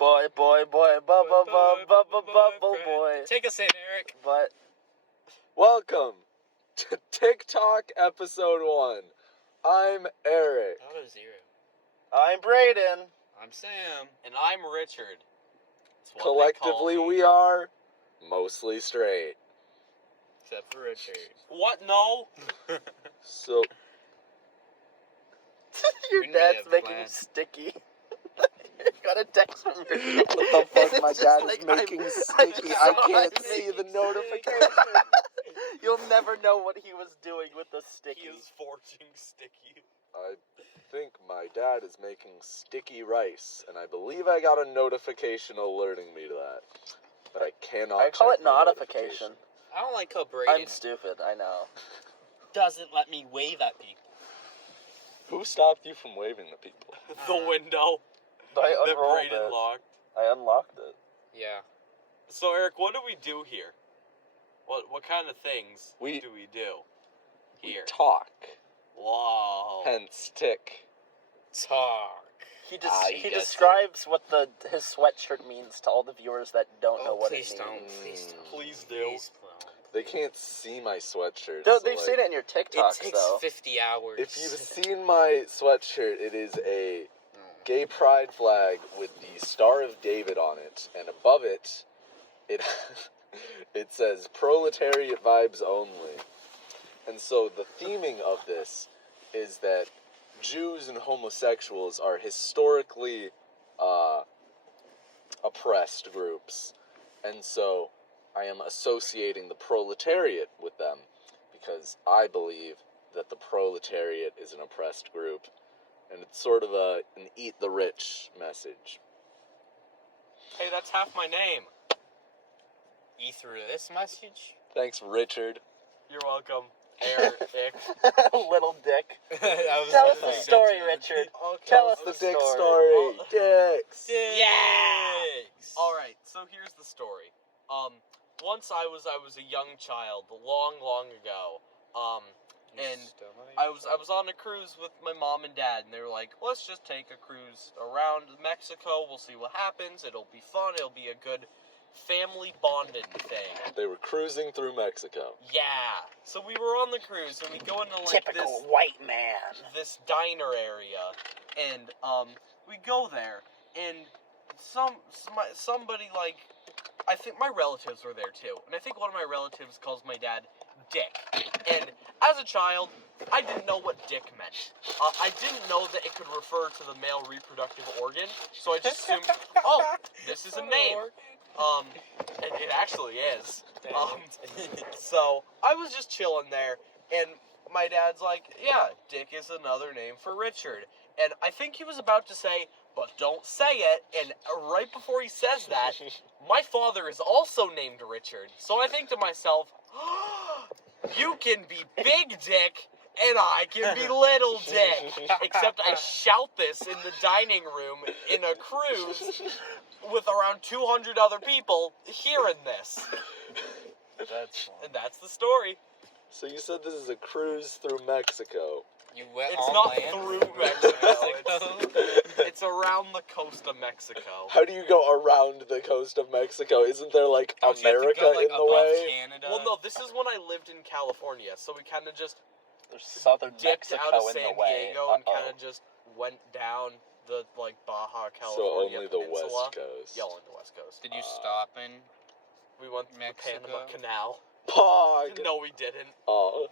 Boy, bubble boy. Take us in, Eric. But Welcome to TikTok episode 1. I'm Eric. Out of 0. I'm Brayden. I'm Sam. And I'm Richard. Collectively, we are mostly straight. Except for Richard. What? No? So, Your We didn't really dad's have making plans. sticky. Got a text from your dad. what the fuck? It's My just dad like, is making I'm sticky. I sorry. can't see the notification. You'll never know what he was doing with the sticky. He is forging sticky. I think my dad is making sticky rice, and I believe I got a notification alerting me to that. But I cannot. I call check it the notification. I don't like how Brayden I'm stupid, I know. doesn't let me wave at people. Who stopped you from waving to people? The window I that unrolled Brayden it. locked. I unlocked it. Yeah. So, Eric, what do we do here? What kind of things We- do we do here? Talk. Whoa. Hence, tick. Talk. He guess describes what his sweatshirt means to all the viewers that don't know what it means. Please don't. Please do. Please don't. They can't see my sweatshirt. Though so, they've like, seen it in your TikToks, It takes though. 50 hours. If you've seen my sweatshirt, it is a gay pride flag with the Star of David on it, and above it, it says proletariat vibes only. And so the theming of this is that Jews and homosexuals are historically oppressed groups, and so I am associating the proletariat with them because I believe that the proletariat is an oppressed group, and it's sort of an eat the rich message. Hey, that's half my name. E through this message? Thanks, Richard. You're welcome. Eric. Little dick. Tell Tell us the story, Richard. Okay. Tell us The the dick story. story. Dicks. Yes. All right. So here's the story. Once I was a young child, long ago. And I was on a cruise with my mom and dad, and they were like, "Let's just take a cruise around Mexico. We'll see what happens. It'll be fun. It'll be a good family bonding thing." They were cruising through Mexico. Yeah. So we were on the cruise, and we go into like Typical white man. this diner area, and we go there, and somebody like, I think my relatives were there too, and I think one of my relatives calls my dad Dick, and as a child, I didn't know what dick meant. I didn't know that it could refer to the male reproductive organ, so I just assumed, oh, this is a name. It actually is. So I was just chilling there, and my dad's like, "Yeah, Dick is another name for Richard." And I think he was about to say, "But don't say it." And right before he says that, my father is also named Richard. So I think to myself, you can be Big Dick, and I can be Little Dick. Except I shout this in the dining room in a cruise with around 200 other people hearing this. That's fun. And that's the story. So you said this is a cruise through Mexico. You went It's on not land through Mexico. It's around the coast of Mexico. How do you go around the coast of Mexico? Isn't there, like, Don't you have to America go, like, in the above way? Canada? Well, no, this is when I lived in California, so we kind of just There's southern dipped Mexico out of in San the way. Diego and kind of just went down the, like, Baja So California only the peninsula. West Coast. Yeah, only the West Coast. Did you stop in? We went through the Panama Mexico? Canal. Pog! No, we didn't. Oh.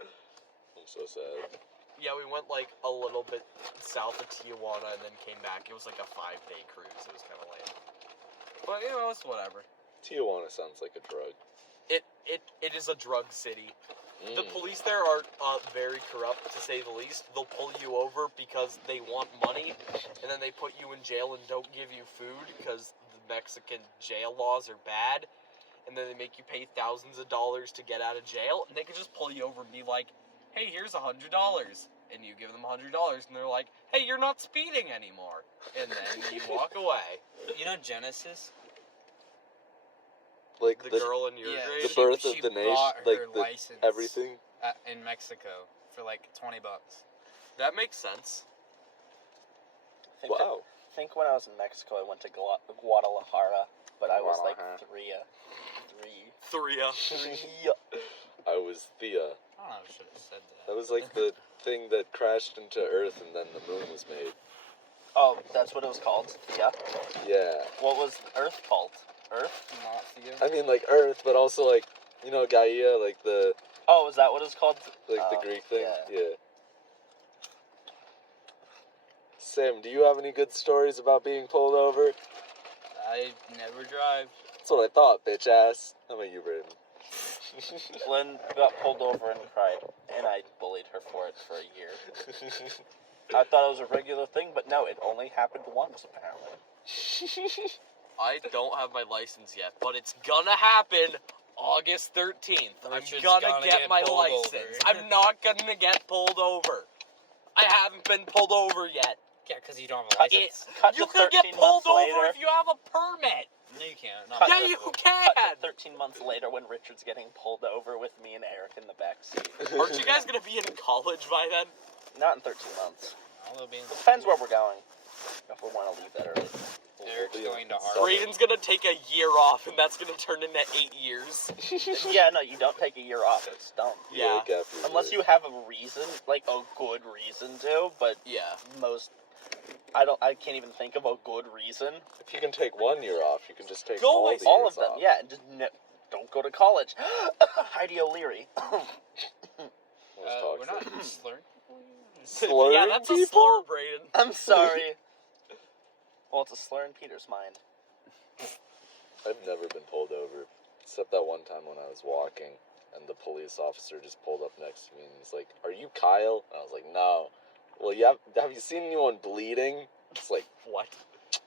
I'm so sad. Yeah, we went, like, a little bit south of Tijuana and then came back. It was, like, a 5-day cruise. It was kind of lame. But, you know, it's whatever. Tijuana sounds like a drug. It is a drug city. The police there are very corrupt, to say the least. They'll pull you over because they want money, and then they put you in jail and don't give you food because the Mexican jail laws are bad, and then they make you pay thousands of dollars to get out of jail, and they could just pull you over and be like, "Hey, here's $100," and you give them $100, and they're like, "Hey, you're not speeding anymore," and then you walk away. You know Genesis? Like The girl in your Yeah, grade. the birth she of the nation, bought like her the license everything. in Mexico for like $20. That makes sense. I think Wow. think when I was in Mexico, I went to Guadalajara, but I was like Guadalajara. three. I was Thea. I don't know if I should have said that. That was like the thing that crashed into Earth and then the moon was made. Oh, that's what it was called? Yeah. Yeah. What was Earth called? Earth? Not Theo. I mean, like Earth, but also like, Gaia, like the Oh, is that what it's called? the Oh, Greek thing. yeah. Yeah. Sam, do you have any good stories about being pulled over? I never drive. That's what I thought, bitch ass. How about you, Braden? Lynn got pulled over and cried, and I bullied her for it for a year. I thought it was a regular thing, but no, it only happened once, apparently. I don't have my license yet, but it's gonna happen August 13th. Richard's I'm gonna gonna get my pulled license. over. I'm not gonna get pulled over. I haven't been pulled over yet. Yeah, because you don't have a license. Cut You to can get 13 pulled months over later. if you have a permit. No, you can't. Not Cut Yeah, to- you Cut can. to 13 months later when Richard's getting pulled over with me and Eric in the backseat. Aren't you guys gonna be in college by then? Not in 13 months. No, they'll be in Depends where we're going. If we want to leave that early. Eric's going to Harvard. Braden's gonna take a year off, and that's gonna turn into 8 years. Yeah, no, you don't take a year off. It's dumb. Yeah. Unless you have a reason, like a good reason to, but Yeah. I can't even think of a good reason. If you can take 1 year off, you can just take Go all away. the All years of them, off. yeah, and just don't go to college. Heidi O'Leary. We're not slurring. Slurring Yeah, that's a people? slur, Braden. I'm sorry. Well, it's a slur in Peter's mind. I've never been pulled over, except that one time when I was walking, and the police officer just pulled up next to me, and he's like, "Are you Kyle?" And I was like, "No." Well, have you seen anyone bleeding? It's like, What?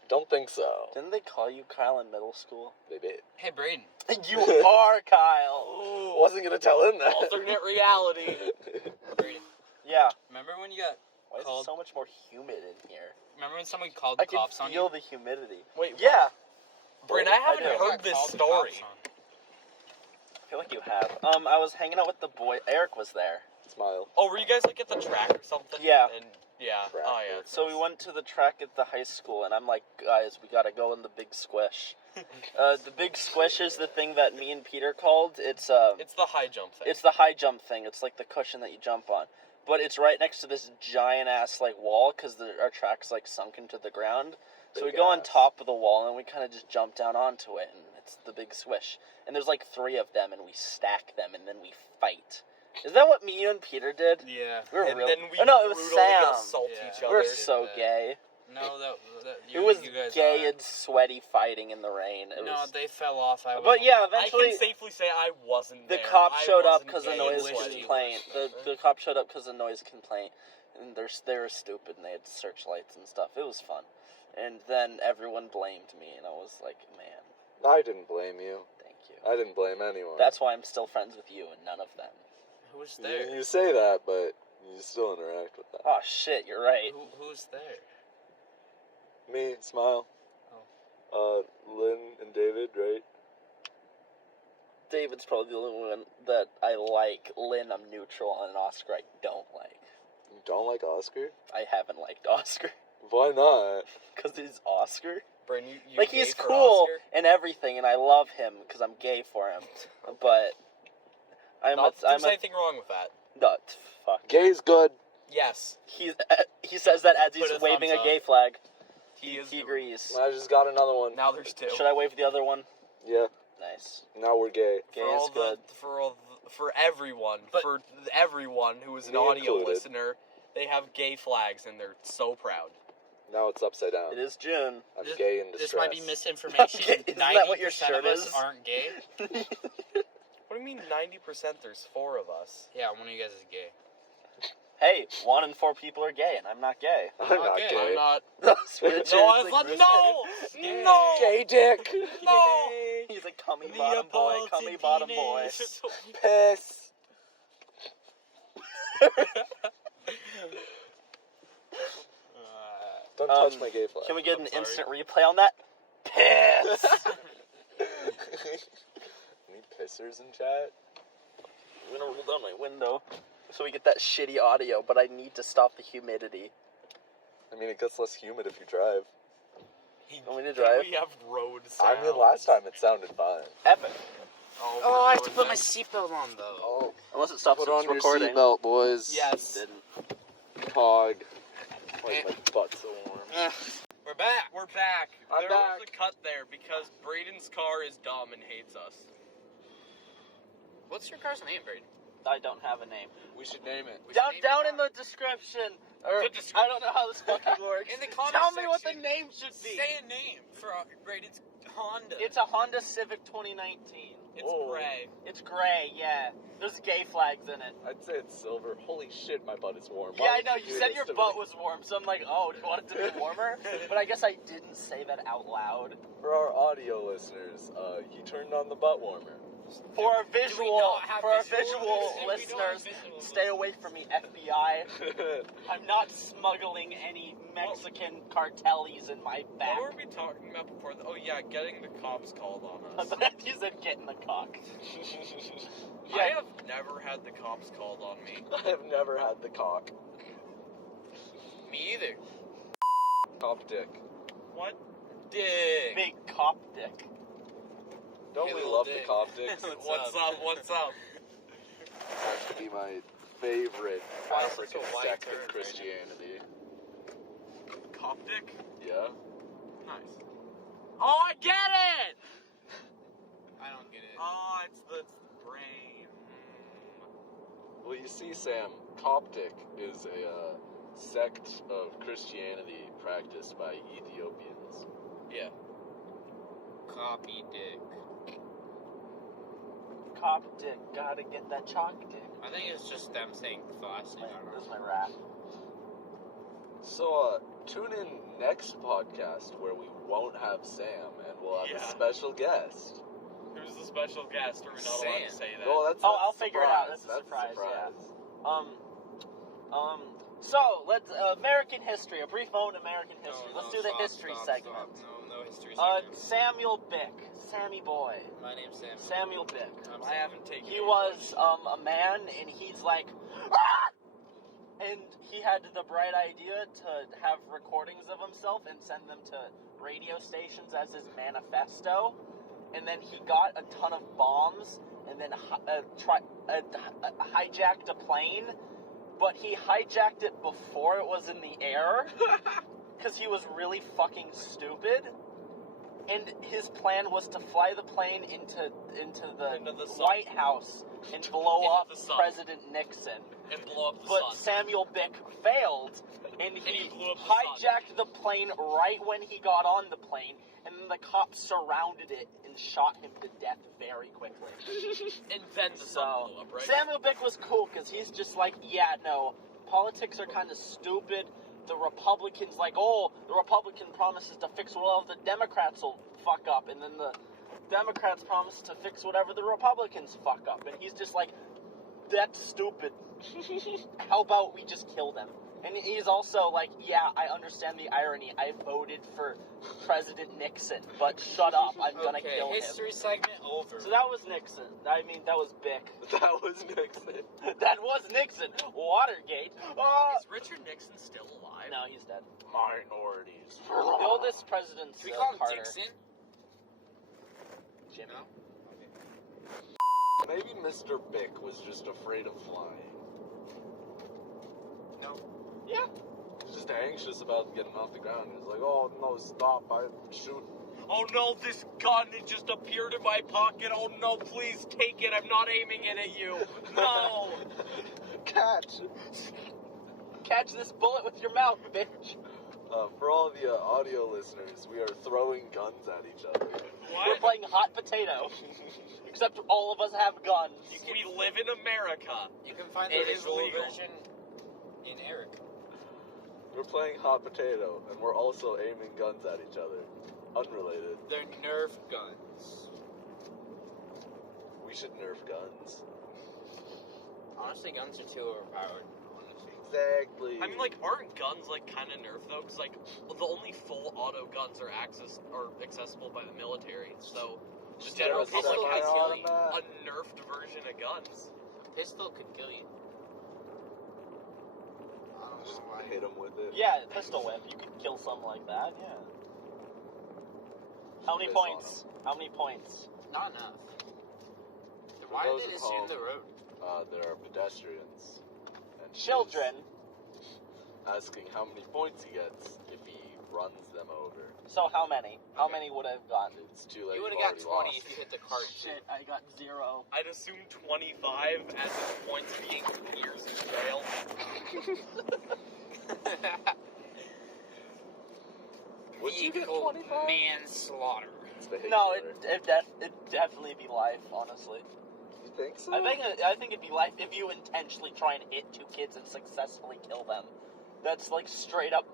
don't think so. Didn't they call you Kyle in middle school? They did. Hey, Braden. You are Kyle. Wasn't gonna tell him that. Alternate reality. Braden. Yeah. Remember when you got Why is it called? so much more humid in here? Remember when someone called I the can cops on feel you? the humidity. Wait, Yeah. Braden, I haven't do. You heard got this called the story. cops on. I feel like you have. I was hanging out with the boy. Eric was there. Smile. Oh, were you guys like at the track or something? Yeah. And yeah. Track Oh yeah. So we went to the track at the high school, and I'm like, guys, we gotta go in the big squish. The big squish is the thing that me and Peter called. It's It's the high jump thing. the high jump thing. It's like the cushion that you jump on, but it's right next to this giant ass like wall because our track's like sunk into the ground. So we Big go on ass. top of the wall and we kind of just jump down onto it, and it's the big squish. And there's like 3 of them, and we stack them, and then we fight. Is that what me and Peter did? Yeah. We were and real. then we Oh, no, it was brutally Sam. assault Yeah. each We other. were did so that. gay. No, It was you guys gay are. and sweaty fighting in the rain. It No, was... they fell off. I was But yeah, I eventually can safely say I wasn't the there. cop I showed up wasn't because of gay noise and sweaty. complaint. The cop showed up because of noise complaint, and they were stupid and they had searchlights and stuff. It was fun, and then everyone blamed me, and I was like, man, I didn't blame you. thank you. I didn't blame anyone. That's why I'm still friends with you and none of them. Who was there? You say that, but you still interact with that. Oh shit, you're right. Who's there? Me, Smile. Lynn and David, right? David's probably the only one that I like. Lynn, I'm neutral, and Oscar, I don't like. You don't like Oscar? I haven't liked Oscar Why not? because he's Oscar. Brandon, you Like gay he's for cool Oscar? and everything, and I love him because I'm gay for him. But I'm Not that I'm there's anything wrong with that. no, fuck. Gay's good. Yes, He says that as he's Put a waving a thumbs gay flag. he is. He agrees. I just got another one. Now there's 2. Should I wave the other one? Yeah, Nice. now we're gay. Gay for is all good. for everyone, But- for everyone who is an Me audio included. listener, they have gay flags and they're so proud. Now it's upside down. It is June. I'm This- gay in distress. This might be misinformation. Okay, isn't that what your 90% shirt of us is? aren't gay. What do you mean 90%? There's 4 of us. Yeah, one of you guys is gay. Hey, 1 in 4 people are gay, and I'm not gay. I'm not Okay. gay. I'm not. Richard's No, I like thought Richard. no, no, Gay dick. no. He's a cummy bottom boy, cummy bottom boy. Piss. Don't touch my gay flag. Can we get I'm an sorry. instant replay on that? Piss! Any pissers in chat? I'm gonna roll down my window so we get that shitty audio, but I need to stop the humidity. I mean, it gets less humid if you drive. Want me to Then drive? we have road sounds. I mean, last time it sounded fine. Epic. Oh, I have to put my seatbelt on though. Oh, Unless it stops put on your recording. seatbelt, boys. Yes. Didn't. Pog. Like my butt's so warm. We're back. We're back. I'm there back. was a cut there because Braden's car is dumb and hates us. What's your car's name, Braden? I don't have a name. We should name it. We should Down name down your in car. the description. Or The description. I don't know how this fucking works. In the comment Tell me what the section, name should be. Say a name for Braden's Honda. It's a Honda Civic 2019. It's Whoa. gray. It's gray, yeah. There's gay flags in it. I'd say it's silver. Holy shit, my butt is warm. Yeah, I know. You said your butt was warm, so I'm like, oh, do you want it to be warmer? But I guess I didn't say that out loud. For our audio listeners, he turned on the butt warmer. For our Do we visual, not have for our visual visual listeners? We don't have listeners, visual stay away from me, FBI. I'm not smuggling any Mexican cartels in my back. What were we talking about before? Oh yeah, getting the cops called on I us. thought you said getting the cock. I have never had the cops called on me. I have never had the cock. Me either. Cop dick. What? Dick. Big cop dick. Don't Hey, we little love dick. the cop dicks? What's up? What's up? That could be my favorite Why is it African so white sect turd, of right? Christianity. Coptic? Yeah? Nice. Oh, I get it! I don't get it. Oh, it's the brain. Well, you see, Sam, Coptic is a sect of Christianity practiced by Ethiopians. Yeah. Copy dick. Cop dick. Gotta get that chalk dick. I think it's just them saying classy. I don't This is know. my rap. So, tune in next podcast where we won't have Sam and we'll have Yeah. a special guest. Who's the special guest? Are we not allowed to Sam. say that? No, that's Oh, that's I'll figure it out. surprise. That's a surprise, surprise. So, let's, American history, a brief moment of American No, history. no, Let's do the stop, history stop, segment. stop. No history segment. Samuel Bick. Sammy boy. My name's Sam. Samuel Bick. I haven't taken He any was, a man, and he's like, "Ah!" And he had the bright idea to have recordings of himself and send them to radio stations as his manifesto. And then he got a ton of bombs, and then hijacked a plane, but he hijacked it before it was in the air, because he was really fucking stupid. And his plan was to fly the plane into the sun. White House and blow Into up the sun. President Nixon. and blow up the But sun. Samuel Bick failed, and he he blew up the hijacked the plane right when he got on the plane, and then the cops surrounded it and shot him to death very quickly. And then the sun So, blew up, right? Samuel Bick was cool, because he's just like, yeah, no, politics are kind of stupid. The Republicans, like, oh, the Republican promises to fix whatever the Democrats will fuck up, and then the Democrats promise to fix whatever the Republicans fuck up, and he's just like, that's stupid. How about we just kill them? And he's also like, yeah, I understand the irony. I voted for President Nixon, but shut up, I'm gonna Okay, kill him. history segment over. So that was Nixon. I mean, that was Bick. That was Nixon. That was Nixon. Watergate. Is Richard Nixon still alive? No, he's dead. Minorities. The oldest president's Should we call him Carter. Dixon? Jimmy. No? Maybe Mr. Bick was just afraid of flying. No. Yeah. He's just anxious about getting off the ground. He's like, oh no, stop, I'm shooting. Oh no, this gun, it just appeared in my pocket. Oh no, please take it. I'm not aiming it at you. No. Catch! Catch this bullet with your mouth, bitch. For all the audio listeners, we are throwing guns at each other. We're What? playing hot potato. Except all of us have guns. We live in America. You can find It the is visual legal. version in Eric. We're playing hot potato, and we're also aiming guns at each other. Unrelated. They're Nerf guns. We should nerf guns. Honestly, guns are too overpowered. Honestly. Exactly. I mean, like, aren't guns, like, kind of nerfed, though? Because, like, the only full auto guns are accessible by the military, so the Just general get a public has semi-automatic. a nerfed version of guns. Pistol could kill you. I don't Just know why. hit him with it. Yeah, pistol whip. You could kill something like that, yeah. How many piss on points? How many points? Not enough. For Why those did they at assume home, the road? There are pedestrians. And she's Children. asking how many points he gets if he runs them over. So how many? How many would I have gotten? It's too late. You would you've have got already 20 lost. if you hit the cart. Shit, I got 0. I'd assume 25 as in points being years in jail. Would you get Vehicle 25? manslaughter. It's vehicular. No, it'd definitely be life, honestly. You think so? I think it'd be life if you intentionally try and hit 2 kids and successfully kill them. That's like straight up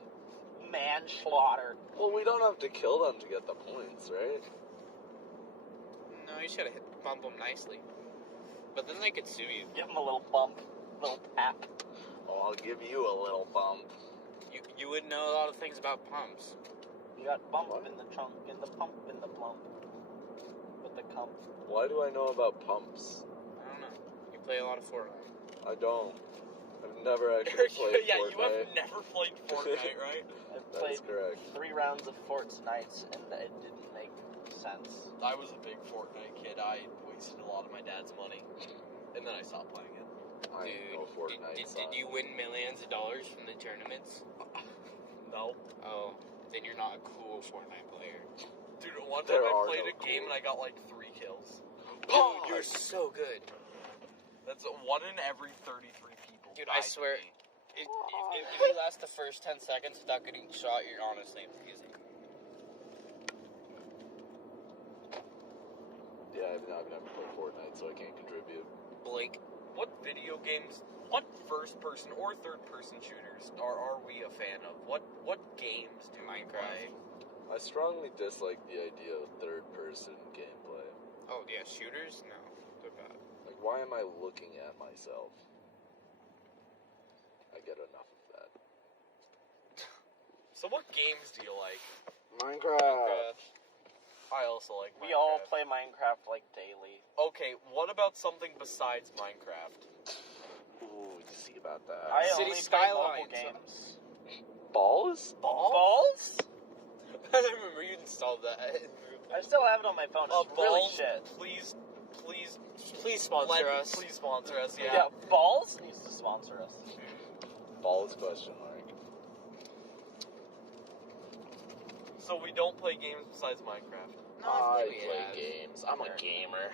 manslaughter. Well, we don't have to kill them to get the points, right? No, you should have bump them nicely. But then they could sue you. Give them a little bump, little tap. Oh, I'll give you a little bump. You would know a lot of things about pumps. You got bump in the trunk, in the pump, in the plump. With the cump. Why do I know about pumps? I don't know. You play a lot of Fortnite. I don't. I've never actually played Yeah, Fortnite. you have never played Fortnite, right? I've That played is correct. 3 rounds of Fortnite and it didn't make sense. I was a big Fortnite kid. I wasted a lot of my dad's money, and then I stopped playing it. I ain't no Fortnite. Did you win millions of dollars from the tournaments? No. Oh, then you're not a cool Fortnite player. Dude, one There time I are played no a game cool- and I got like 3 kills. Dude, you're so good. That's 1 in every 33 people. Dude, I died to swear, me. if you last the first 10 seconds without getting shot, you're honestly amazing. Yeah, I've never played Fortnite, so I can't contribute. Blake, What video games, what first-person or third-person shooters are we a fan of? What games do we play? I strongly dislike the idea of third-person gameplay. oh yeah, shooters? No, they're bad. Like, why am I looking at myself? I get enough of that. So what games do you like? Minecraft. I also like Minecraft. We all play Minecraft like daily. Okay, what about something besides Minecraft? Ooh, you see about that? I City only play mobile Skylines. games. Balls? Balls? I remember you installed that. I still have it on my phone. It's really Balls, shit. please Please sponsor us. Please sponsor us, Yeah. yeah. Balls needs to sponsor us. Balls question mark. So we don't play games besides Minecraft. No, I think we play have. games. I'm a gamer.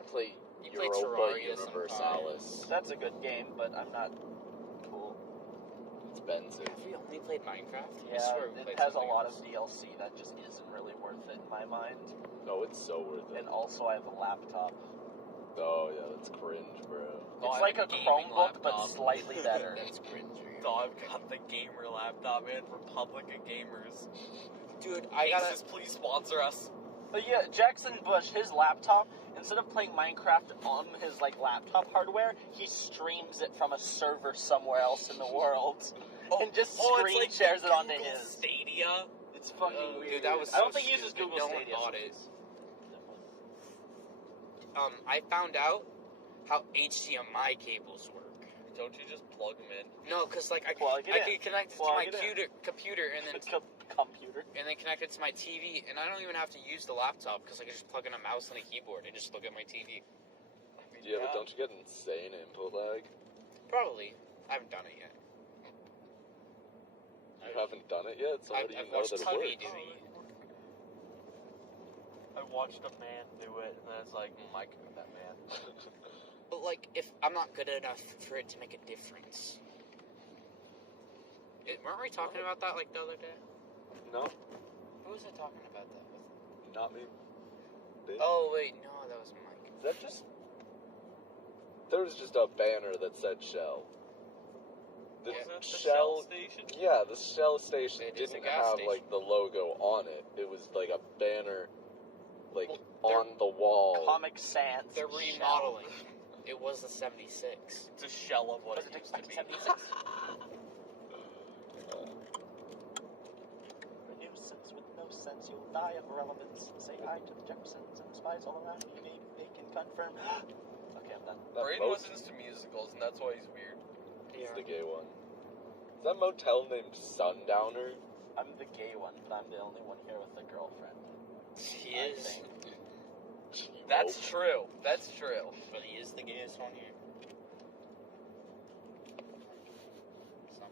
I play You play Europa Terraria Universalis. That's a good game, but I'm not cool. It's expensive. Have we only played Minecraft? I Yeah, swear we it played has a something lot else. of DLC that just isn't really worth it in my mind. No, it's so worth it. And also, I have a laptop. Oh yeah, that's cringe, bro. Oh, It's I like have a a gaming Chromebook, but laptop. slightly better. That's cringe. So I've got the gamer laptop, man. Republic of Gamers. Dude, I gotta. Asus, please sponsor us. But yeah, Jackson Bush, his laptop, instead of playing Minecraft on his like laptop hardware, he streams it from a server somewhere else in the world. And just screen it's like shares the it onto Google his. Stadia. It's fucking weird. Dude, that was I don't so think he uses stupid. Google No one Stadia. bought it. I found out how HDMI cables work. Don't you just plug them in? No, cause like I Plug it can in. connect it to Plug my it in. computer and then Computer. connect it to my TV, and I don't even have to use the laptop because I can just plug in a mouse and a keyboard and just look at my TV. Yeah, but don't you get insane input lag? Probably. I haven't done it yet. You haven't done it yet, so how do you I've know watched that it TV works? doing it. I watched a man do it, and then it's like, I can be that man. But like, if I'm not good enough for it to make a difference. Weren't we talking about that like the other day? No, Who was I talking about that with? not me. Bitch. Oh wait, no, that was Mike. Is that just... There was just a banner that said Shell. The Wasn't it the Shell... station? Yeah, the Shell station It is a didn't gas have, station. like, the logo on it. It was, like, a banner, like, Well, on the wall. Comic Sans. They're remodeling. It was the 76. It's a shell of what Was it it used to be. 76? A nuisance with no sense, you'll die of irrelevance. Say hi to the Jeffersons and spies all around you, maybe they can confirm. Okay, I'm done. That Brayden Mo- listens to musicals, and that's why he's weird. He's the gay one. Is that motel named Sundowner? I'm the gay one, but I'm the only one here with a girlfriend. is. That's true. That's true. But he is the gayest one here. So,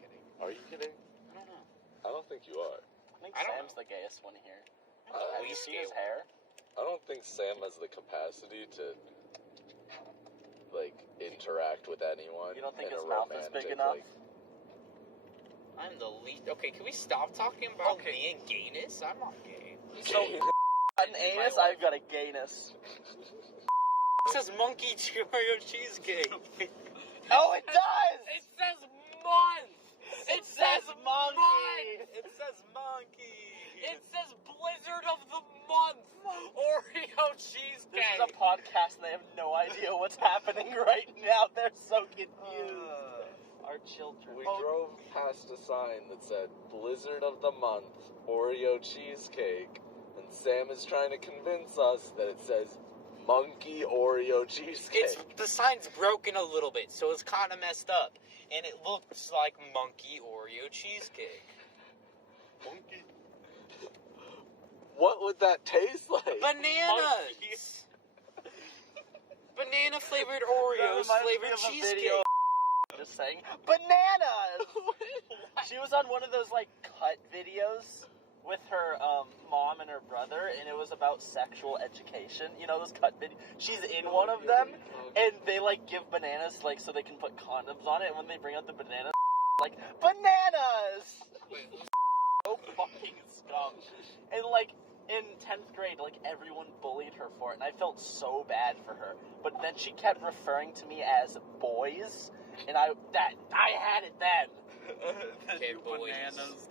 kidding. Are you kidding? I don't know. I don't think you are. I think I don't Sam's the gayest one here. Uh, Have you seen his hair? I don't think Sam has the capacity to, like, interact with anyone. You don't think in his a mouth is big romantic, enough? like- I'm the least. Okay, can we stop talking about Okay. me and gayness? I'm not gay. So, An anus, I've got a gayness. It says monkey Oreo cheesecake. Oh, it does! it says month. It says monkey! month. It says monkey. It says Blizzard of the Month. Oreo cheesecake. This is a podcast and they have no idea what's happening right now. They're so confused. Our children. We drove past a sign that said Blizzard of the Month, Oreo Cheesecake, and Sam is trying to convince us that it says Monkey Oreo Cheesecake. The sign's broken a little bit, so it's kind of messed up, and it looks like monkey Oreo cheesecake. Monkey. What would that taste like? Bananas. Banana flavored Oreos That reminds me flavored of a cheesecake. video. Just saying bananas. She was on one of those like cut videos with her mom and her brother, and it was about sexual education. You know those cut videos. She's in one of them, and they like give bananas like so they can put condoms on it. And when they bring out the bananas, like bananas. So fucking scum. And like in 10th grade, like everyone bullied her for it, and I felt so bad for her. But then she kept referring to me as boys, and I had it then. Okay, boys. Bananas.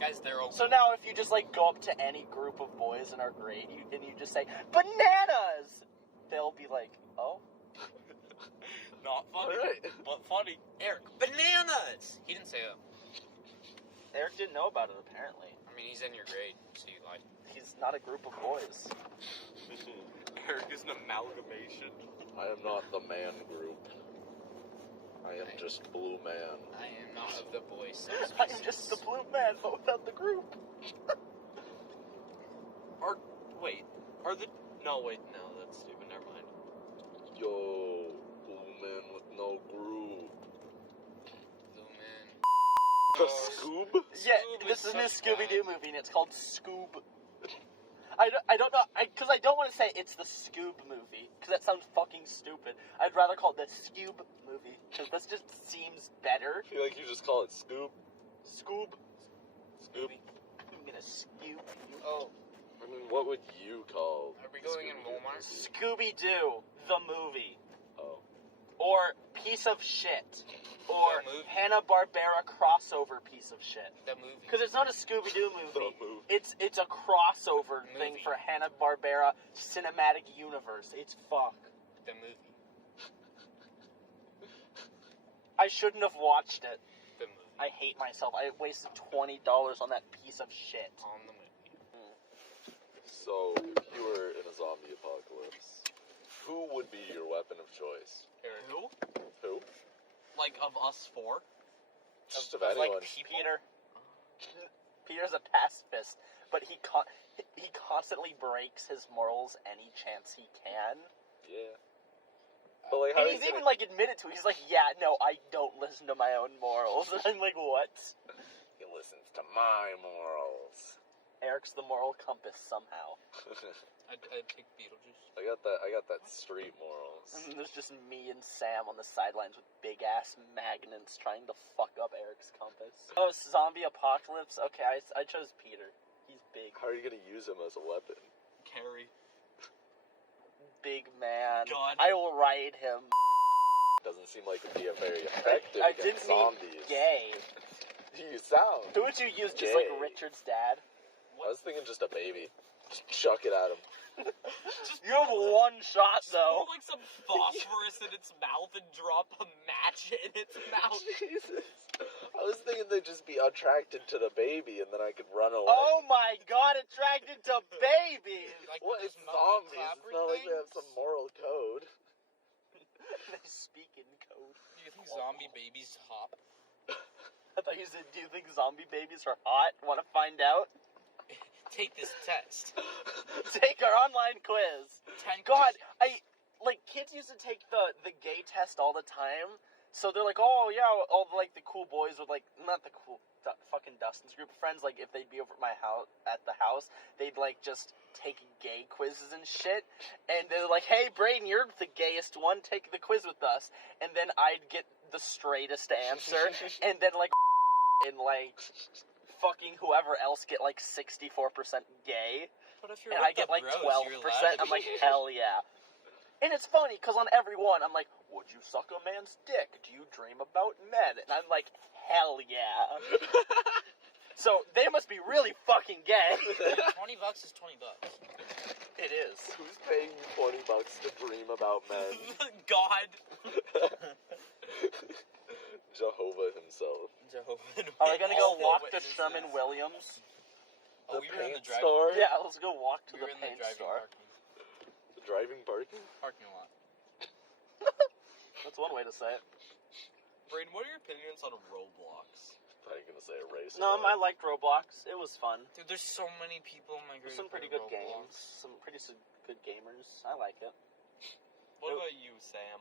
Guys, they're open. So now if you just like go up to any group of boys in our grade and you just say bananas, they'll be like, oh. Not funny, Alright. but funny. Eric, bananas! He didn't say that. Eric didn't know about it apparently. I mean, he's in your grade, so you lied. He's not a group of boys. Eric is an amalgamation. I am not the man group. I am just Blue Man. I am not of the boy I'm just the blue man, but without the group. Wait, no, that's stupid. Never mind. Yo, Blue Man with no groove. Zoom in. The Scoob? Yeah, Scoob this is is a new such Scooby-Doo bad. movie, and it's called Scoob. I don't know, because I don't want to say it's the Scoob movie, because that sounds fucking stupid. I'd rather call it the Scoob movie, because this just seems better. I feel like you just call it Scoob. Scoob. Scoop. I'm gonna scoop. Oh, I mean, what would you call are we going in Scooby-Doo Walmart? movie? Scooby-Doo, the movie. Oh. Or Piece of Shit. Or The movie. Hanna-Barbera crossover Piece of Shit. The movie. Because it's not a Scooby-Doo The movie. movie. It's a crossover thing Movie. for Hanna-Barbera Cinematic Universe. It's fuck. The movie. I shouldn't have watched it. The movie. I hate myself. I wasted $20 on that piece of shit. On the movie. So, if you were in a zombie apocalypse, who would be your weapon of choice? Eric. Who? Who? Like, of us four? Just of Like anyone. Peter. Peter's a pacifist, but he constantly breaks his morals any chance he can. Yeah. But like, how And are he's you even gonna... like admitted to it. He's like, yeah, no, I don't listen to my own morals. And I'm like, what? He listens to my morals. Eric's the moral compass somehow. I'd take Beetlejuice. I got that street morals. And there's just me and Sam on the sidelines with big ass magnets trying to fuck up Eric's compass. Oh, zombie apocalypse? Okay, I chose Peter. He's big. How are you gonna use him as a weapon? Carrie. Big man. God. I will ride him. Doesn't seem like it'd be a very effective I didn't against mean zombies. gay. You sound. Who would you use? Just like Gay. Richard's dad? I was thinking just a baby. Just chuck it at him. You have one shot though. Pour like some phosphorus in its mouth and drop a match in its mouth. Jesus. I was thinking they'd just be attracted to the baby and then I could run away. Oh my god, attracted to babies! Like What? with It's those monkey zombies. clapper It's not like they have things? some moral code. They speak in code. Do you think zombie babies hop? I thought you said, do you think zombie babies are hot? Want to find out? take this test. Take our online quiz. 10 God, questions. kids used to take the gay test all the time. So they're like, oh yeah, all the cool boys would not the cool fucking Dustin's group of friends. Like if they'd be over at the house, they'd just take gay quizzes and shit. And they're like, hey Braden, you're the gayest one. Take the quiz with us. And then I'd get the straightest answer, and then and fucking whoever else get 64% gay, But if you're and with I get the bros, 12%. you're allowed to I'm like, be. hell yeah. And it's funny, because on every one, I'm like, would you suck a man's dick? Do you dream about men? And I'm like, hell yeah. So, they must be really fucking gay. $20 is $20. It is. Who's paying $20 to dream about men? God. Jehovah himself. Are we gonna go All the walk to witnesses. Sherman-Williams? Oh, The we were in the paint driving store? Yeah, let's go walk to We were the in the paint driving store. The driving parking? lot. That's one way to say it. Braden, what are your opinions on Roblox? I was gonna say a race. No, I liked Roblox. It was fun. Dude, there's so many people in my grade. There's some pretty good games. Some pretty good gamers. I like it. What about you, Sam?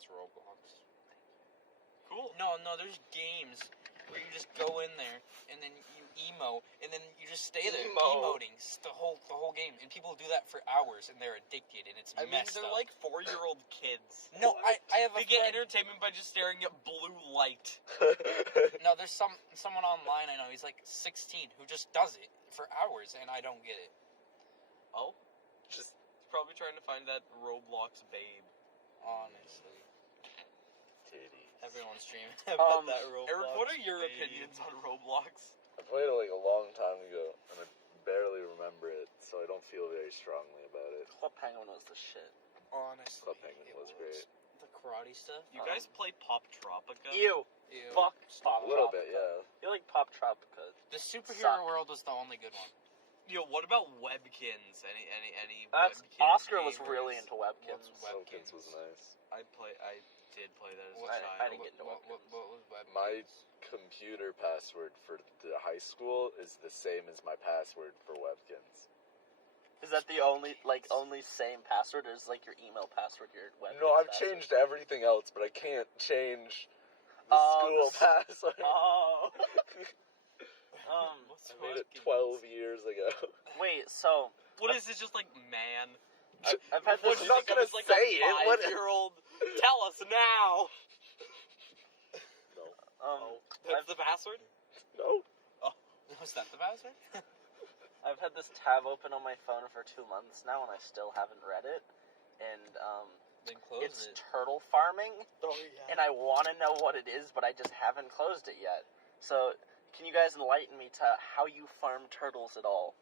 It's Roblox. Cool. No, there's games where you just go in there and then you emo and then you just stay there emoting the whole game, and people do that for hours and they're addicted and it's I mean, messed they're up. like 4-year-old kids. No, I have a They get friend. entertainment by just staring at blue light. No, there's someone online I know. He's like 16 who just does it for hours, and I don't get it. Oh? Just Probably trying to find that Roblox babe. Honestly, titties. everyone's dreaming about that Roblox. Eric, what are your babe. opinions on Roblox? I played it a long time ago, and I barely remember it, so I don't feel very strongly about it. Club Penguin was the shit. Honestly, Club Penguin it was great. The karate stuff. You guys play Pop Tropica? Ew. Ew. Fuck Pop A little Tropica. bit, yeah. You like Pop Tropica. The superhero Suck. world was the only good one. Yo, what about Webkins? Any That's Webkins Oscar was gamers? really into Webkins. What's Webkins was nice. I did play that as a What- child. I didn't get into What Webkins. was Webkins? My computer password for the high school is the same as my password for Webkins. Is that the only same password, or is your email password your Webkins No, I've password? changed everything else, but I can't change the Oh, school password. Oh. What's I made it Webkins? 12 years ago. Wait, so What is it? Just like man? I've had What this. you not think gonna I was like say a it. What- 5-year-old? Tell us now. No. That's the password. No. Was that the password? I've had this tab open on my phone for 2 months now, and I still haven't read it. And Then close it's it. turtle farming, Oh yeah. and I want to know what it is, but I just haven't closed it yet. So, can you guys enlighten me to how you farm turtles at all?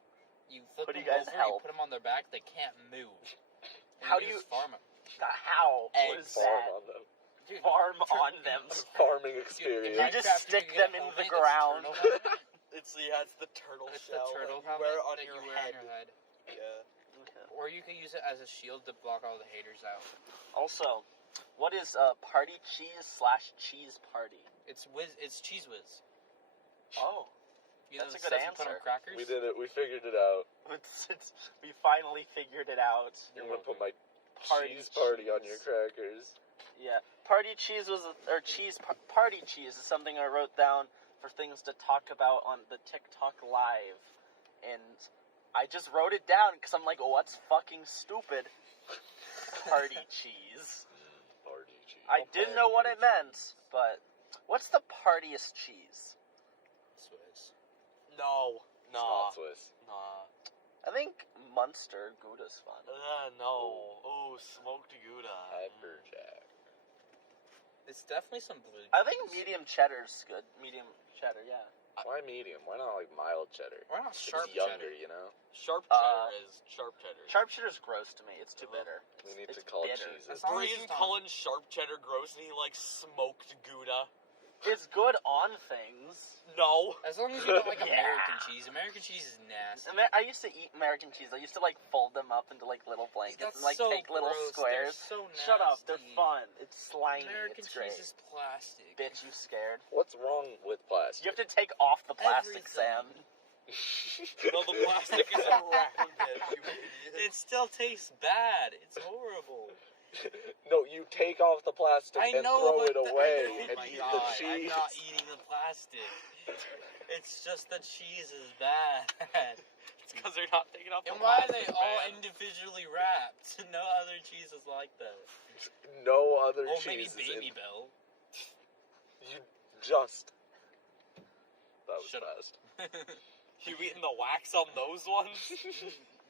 You flip How do them you guys over, help? you put them on their back, they can't move. And How do you- just farm them? How? What is Eggs. Farm that? on them. Dude, Farm on them. Farming in experience. You just Minecraft, stick can get them a in the helmet that's ground. turtle helmet. It's the turtle It's the shell turtle that you helmet wear on that your you wear head. on your head. Yeah. Okay. Or you can use it as a shield to block all the haters out. Also, what is party cheese / cheese party? It's Cheese Whiz. Oh, You know That's the a good stuff you put on answer. crackers? We did it. We figured it out. we finally figured it out. I'm gonna put my Party cheese party on cheese. your crackers. Yeah, party cheese party cheese is something I wrote down for things to talk about on the TikTok live, and I just wrote it down because I'm like, oh, what's fucking stupid? Party cheese. Party cheese. I didn't know what it meant, but what's the partiest cheese? Swiss. No. It's not Swiss. Nah. I think Munster Gouda's fun. No. Oh, smoked Gouda. Hyperjack. It's definitely some blue. I think medium cheddar's good. Medium cheddar, yeah. Why medium? Why not mild cheddar? Why not sharp It's younger, cheddar? you know. Sharp cheddar is sharp cheddar. Sharp cheddar's gross to me. It's too Uh-huh. bitter. We need It's to call bitter. cheeses. As long as Brian it's not- calling sharp cheddar gross, and he likes smoked Gouda. It's good on things. No. As long as you don't like Yeah. American cheese. American cheese is nasty. I used to eat American cheese. I used to like fold them up into like little blankets That's and like so take little gross. squares. They're so nasty. Shut up, they're fun. It's slimy. American It's great. cheese is plastic. Bitch, you scared? What's wrong with plastic? You have to take off the plastic, Everything. Sam. No, the plastic is around it, you idiot. It still tastes bad. It's horrible. No, you take off the plastic I and know, throw but it away oh and my eat God, the cheese. I'm not eating the plastic. It's just the cheese is bad. It's because they're not taking off the And why are plastic, they all man. individually wrapped? No other cheese is like that. No other Oh, maybe cheese Baby Bell. You just... That was Shut up. fast. You eating the wax on those ones?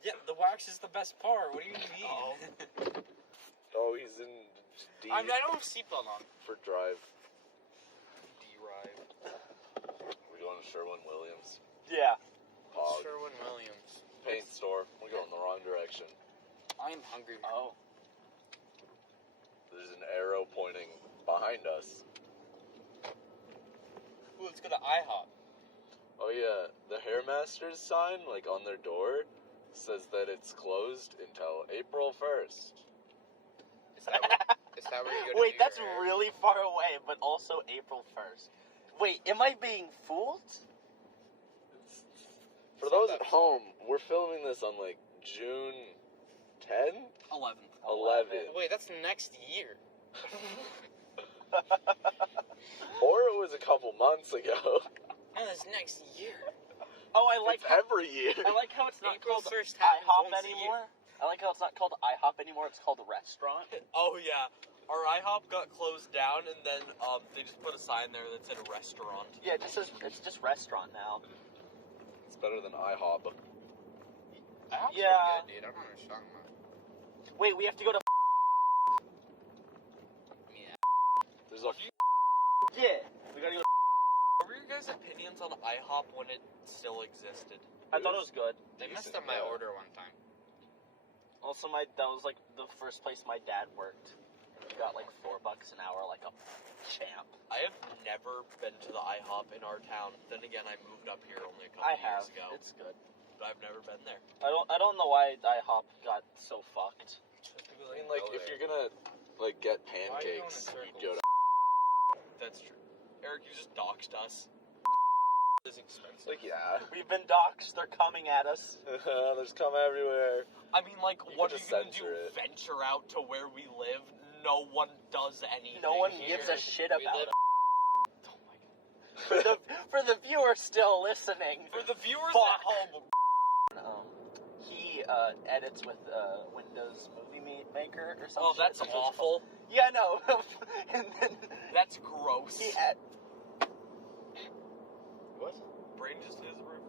Yeah, the wax is the best part. What do you mean? Oh. Oh, he's in D I don't have seatbelt on. for drive. D-Rive. We're going to Sherwin-Williams. Yeah. Hog. Sherwin-Williams. Paint store. We're going the wrong direction. I'm hungry. Oh. There's an arrow pointing behind us. Ooh, let's go to IHOP. Oh yeah, the Hairmasters sign, like on their door, says that it's closed until April 1st. Is that where you go to Wait, do that's your hair? really far away, but also April 1st. Wait, am I being fooled? For those at home, we're filming this on like June 10? 11th. 11. Wait, that's next year. Or it was a couple months ago. No, that's next year. Oh, I like It's how every year. I like how it's not April called 1st happens IHOP once a year. anymore. I like how it's not called IHOP anymore. It's called a restaurant. Oh yeah, our IHOP got closed down, and then they just put a sign there that said restaurant. Yeah, it just says it's just restaurant now. It's better than IHOP. IHOP's Yeah. pretty good, dude. I don't know what you're talking about. Wait, we have to go to Yeah. There's a yeah. We gotta go. What were your guys' opinions on IHOP when it still existed? I thought it was good. They messed up my order one time. Also, that was like the first place my dad worked. He got like $4 an hour, like a champ. I have never been to the IHOP in our town. Then again, I moved up here only a couple I have. years ago, It's good. but I've never been there. I don't know why IHOP got so fucked. I mean, like, if you're gonna, like, get Why are you going in pancakes, you'd go to... That's true. Eric, you just doxed us. It's expensive. Like, yeah. We've been doxxed. They're coming at us. There's cum everywhere. I mean, like, You what are could you just gonna do? censor it. Venture out to where we live? No one does anything. No one here. gives a shit We about live- it. Oh my God. For the viewer still listening. For the viewers Fuck. at home, He edits with Windows Movie Maker or something. oh, that's awful. Yeah, I know. And then That's gross. he What? Brain just is rude.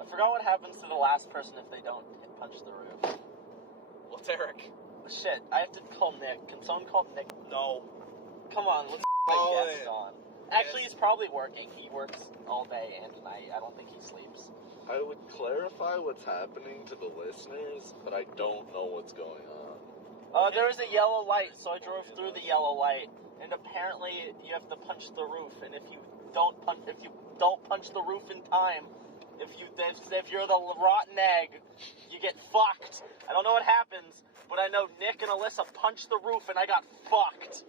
I forgot what happens to the last person if they don't punch the roof. What's Eric? Shit, I have to call Nick. Can someone call Nick? No. Come on, let's Call get guest it. on. Actually, he's probably working. He works all day and night. I don't think he sleeps. I would clarify what's happening to the listeners, but I don't know what's going on. There was a yellow light, so I drove through the yellow light. And apparently, you have to punch the roof. And if you don't punch the roof in time, if you're the rotten egg, you get fucked. I don't know what happens, but I know Nick and Alyssa punched the roof, and I got fucked.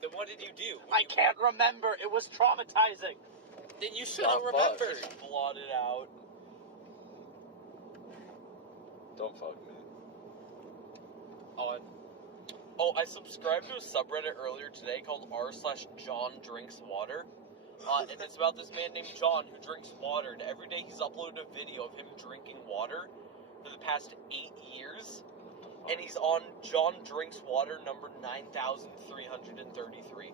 Then what did you do? I can't remember. It was traumatizing. Then you should Not have remembered. Just blot it out. Don't fuck me. On. Oh, I subscribed to a subreddit earlier today called r/JohnDrinksWater. And it's about this man named John who drinks water, and every day he's uploaded a video of him drinking water for the past 8 years. And he's on John Drinks Water number 9,333.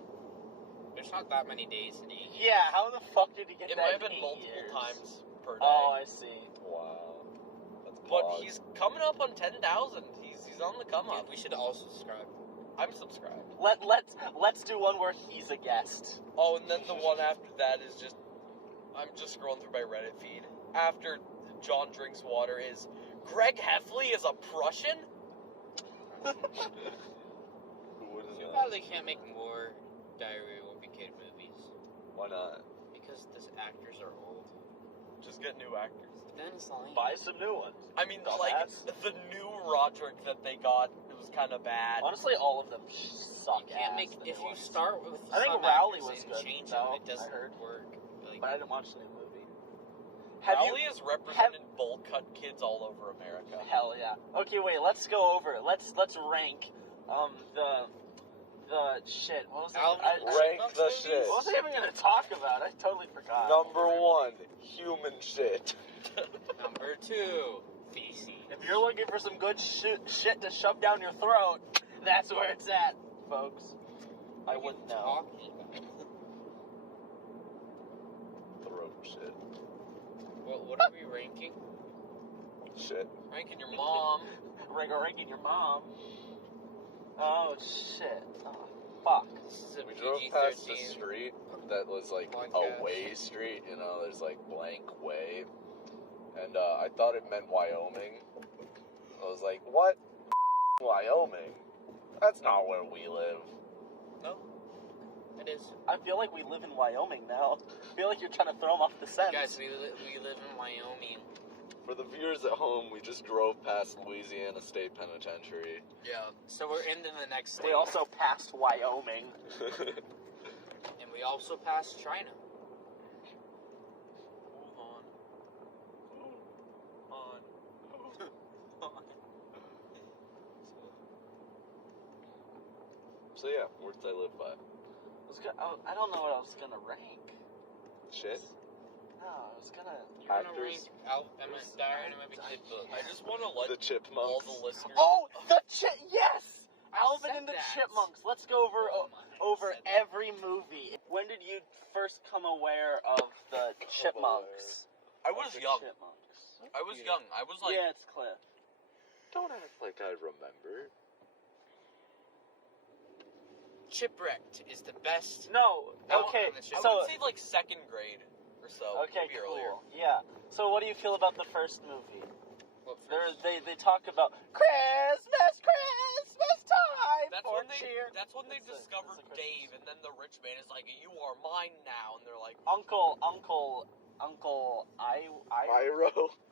There's not that many days in a year. Yeah, how the fuck did he get It that might have in been 8 multiple years? times per day. Oh, I see. Wow. That's But pog. he's coming up on 10,000. He's on the come up. We should all subscribe. I'm subscribed. Let's do one where he's a guest. Oh, and then the one after that is just... I'm just scrolling through my Reddit feed. After John Drinks Water is... Greg Heffley is a Prussian? Who wouldn't You know? probably can't make more diarrhea will be kid movies. Why not? Because these actors are old. Just get new actors. Then it's lame. Buy some new ones. I mean, Dumbass. like, the new Roderick that they got, it was kind of bad. Honestly, all of them suck. You can't ass, make the if new you ones. start with. I think some Rowley actors was and good, change though, them, it doesn't I heard. work. Like, But I didn't watch the new movie. Have Rowley has represented bowl cut kids all over America. Hell yeah. Okay, wait. Let's go over. Let's rank. The shit. What was it? Alvin Rank the shit. What was I even gonna talk about? I totally forgot. Number 1, human shit. Number 2, feces. If you're looking for some good shit to shove down your throat, that's where it's at, folks. I wouldn't know. Talking about? Throat shit. What are we ranking? Shit. Ranking your mom. Ranking your mom. Oh shit. Oh fuck. This is a We drove past the PG-13. street that was like Podcast. a way street, you know, there's like blank way. And I thought it meant Wyoming. I was like, what? Wyoming? That's not where we live. No, it is. I feel like we live in Wyoming now. I feel like you're trying to throw them off the scent. Guys, we live in Wyoming. For the viewers at home, we just drove past Louisiana State Penitentiary. Yeah. So we're into the next state. We also passed Wyoming. And we also passed China. Move on. So yeah, words I live by. I don't know what I was gonna rank. Shit. No, I was gonna. You're gonna Actors. rank Emma Dyer and Emma Kid book. I just want to let The all Chipmunks. the listeners... Oh, yes! I Alvin said and the that. Chipmunks. Let's go over I over said that. every movie. When did you first come aware of the Chipmunks? I was Of the young. Chipmunks. I was young. I was like... Yeah, it's Cliff. Don't act like I remember. Chipwrecked is the best. No, okay, on the I so would say like 2nd grade or so. okay, maybe cool. earlier. Yeah. So what do you feel about the first movie? What first? They talk about Christmas time. That's for when they cheer. that's when they It's a- discovered it's a Christmas. Dave, and then the rich man is like, "You are mine now," and they're like, Uncle Iro.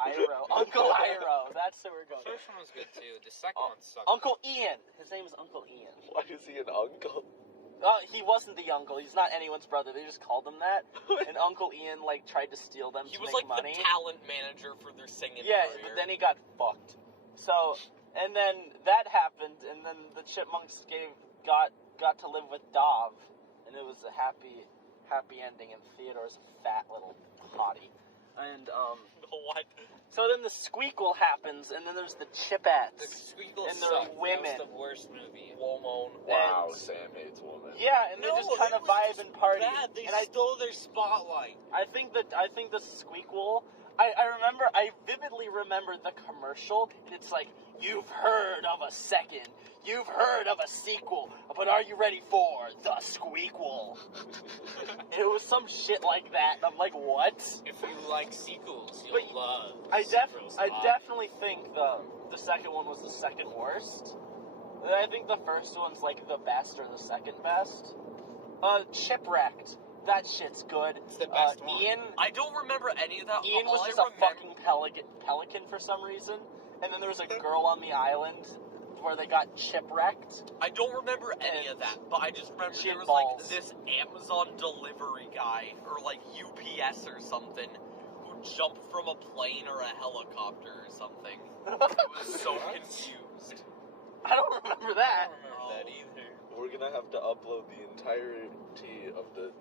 Iro. Uncle Iro. That's who we're The going. first one was good too. The second Oh, one sucked. Uncle Ian. His name is Uncle Ian. Why is he an uncle? He wasn't the uncle. He's not anyone's brother. They just called him that. And Uncle Ian like tried to steal them he to was make like money. the talent manager for their singing Yeah, career. but then he got fucked. So, and then that happened, and then the Chipmunks got to live with Dov, and it was a happy ending. And Theodore's a fat little hottie. And What? so then the Squeakle happens, and then there's the The Chipettes. Squeakle And they're sucked. women. That was the worst movie. Womone. Wow, And- Sam hates woman. Yeah, and they No, just kind it of was vibe just and party. Bad. They And I stole their spotlight. I think the Squeakle. I vividly remember the commercial, and it's like, you've heard of a second, you've heard of a sequel, but are you ready for the Squeakle? It was some shit like that, and I'm like, what? If you like sequels, you'll But love. I Sequels. definitely think the second one was the second worst. And I think the first one's like the best or the second best. Chipwrecked. That shit's good. It's the best one. Ian I don't remember any of that. Ian All was I just a remember, fucking pelican for some reason. And then there was a girl on the island where they got chipwrecked. I don't remember any And of that, but I just remember she there had was balls. like this Amazon delivery guy or like UPS or something who jumped from a plane or a helicopter or something. I was so confused. I don't remember I that. don't remember that either. We're gonna have to upload the entirety of the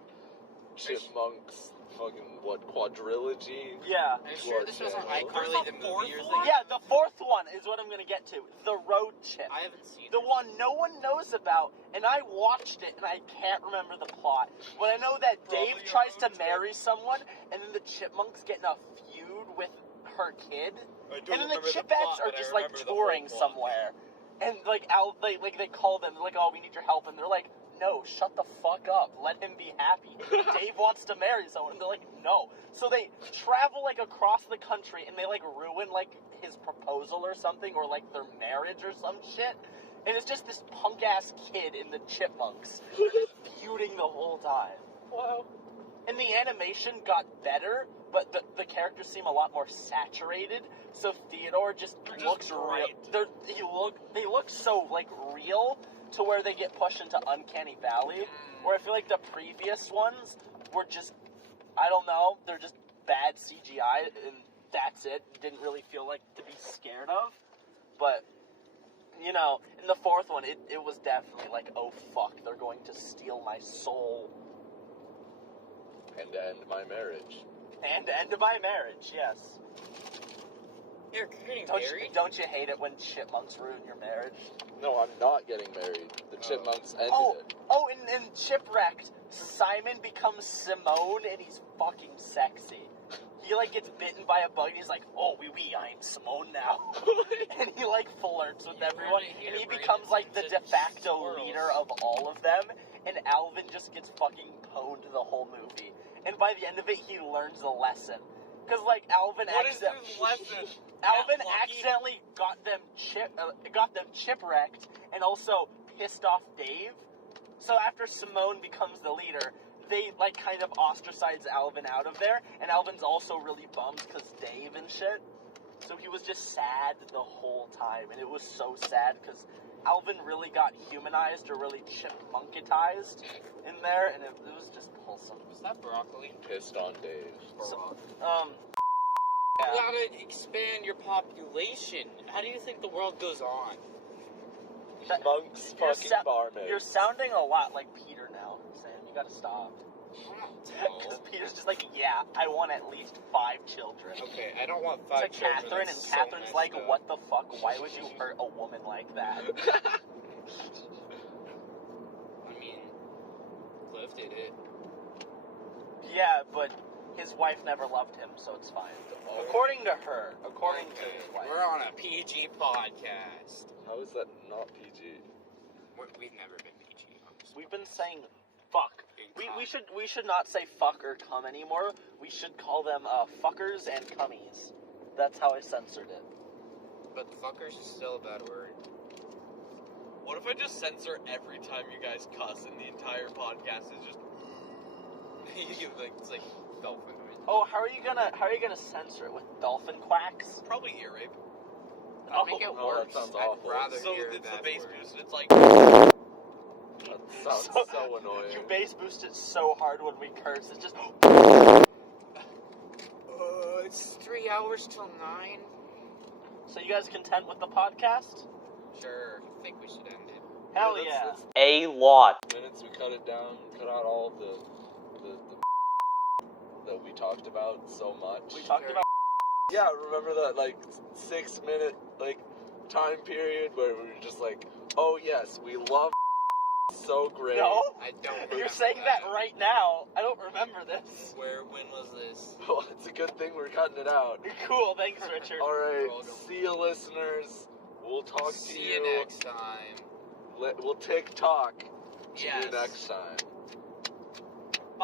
Chipmunks fucking quadrilogy. Yeah. Are you sure this wasn't There's iCarly a the fourth movie or one? something? Yeah, the fourth one is what I'm gonna get to. The road chip. I haven't seen The it. one no one knows about, and I watched it, and I can't remember the plot. But I know that Probably Dave a tries to road trip. marry someone, and then the Chipmunks get in a feud with her kid. I And then the Chipettes are just like touring somewhere, and like they call them like, oh, we need your help, and they're like, no, shut the fuck up, let him be happy. Dave wants to marry someone, and they're like, no. So they travel like across the country, and they like ruin like his proposal or something, or like their marriage or some shit. And it's just this punk ass kid in the Chipmunks feuding the whole time. Wow. And the animation got better, but the characters seem a lot more saturated. So Theodore just They're just looks real. bright. They look so like real to where they get pushed into Uncanny Valley. Where I feel like the previous ones were just, I don't know, they're just bad CGI and that's it. Didn't really feel like to be scared of. But you know, in the fourth one, it was definitely like, oh fuck, they're going to steal my soul. And end my marriage. And end my marriage, yes. You're getting married? Don't you hate it when chipmunks ruin your marriage? No, I'm not getting married. The Chipmunks ended it. Oh, and Chipwrecked, Simon becomes Simone and he's fucking sexy. He like gets bitten by a bug and he's like, oh, wee, I am Simone now. And he like flirts with everyone and he becomes like the de facto leader of all of them. And Alvin just gets fucking pwned the whole movie. And by the end of it, he learns a lesson. Because, like, Alvin accidentally got them chipwrecked and also pissed off Dave. So after Simone becomes the leader, they, like, kind of ostracize Alvin out of there. And Alvin's also really bummed because Dave and shit. So he was just sad the whole time. And it was so sad because Alvin really got humanized or really chipmunketized in there, and it was just wholesome. Was that broccoli? Pissed on Dave. So, You gotta expand your population. How do you think the world goes on? Monk's You're fucking sa- barmaid. You're sounding a lot like Peter now, Sam. You gotta stop. Because Peter's just like, yeah, I want at least 5 children. Okay, I don't want 5 It's children. Catherine, and That's so Catherine's messed like, up. what the fuck? Why would you hurt a woman like that? I mean, Cliff did it. Yeah, but his wife never loved him, so it's fine. According to her. According to Okay, his wife. we're on a PG podcast. How is that not PG? We've never been PG. Honestly. We've been saying fuck. We should not say fuck or cum anymore. We should call them fuckers and cummies. That's how I censored it. But fuckers is still a bad word. What if I just censor every time you guys cuss and the entire podcast is just... It's like dolphin noise. Oh, how are you gonna censor it with dolphin quacks? Probably ear rape. Oh, Make it no, worse. that sounds I'd awful. rather So hear it's that the bass word. boost and it's like... That sounds so annoying. You bass boost it so hard when we curse. It's just. It's 3 hours till 9. So you guys content with the podcast? Sure. I think we should end it. Hell Yeah, yeah. that's- A lot. Minutes we cut it down, cut out all the that we talked about so much. We talked about. Yeah, remember that like 6 minute like time period where we were just like, oh yes, we love so great. No? I don't remember. You're saying that right now. I don't remember this. When was this? Well, it's a good thing we're cutting it out. Cool, thanks, Richard. All right, You're welcome. see you, listeners. We'll talk to See you next time. We'll TikTok. See Yes. you next time.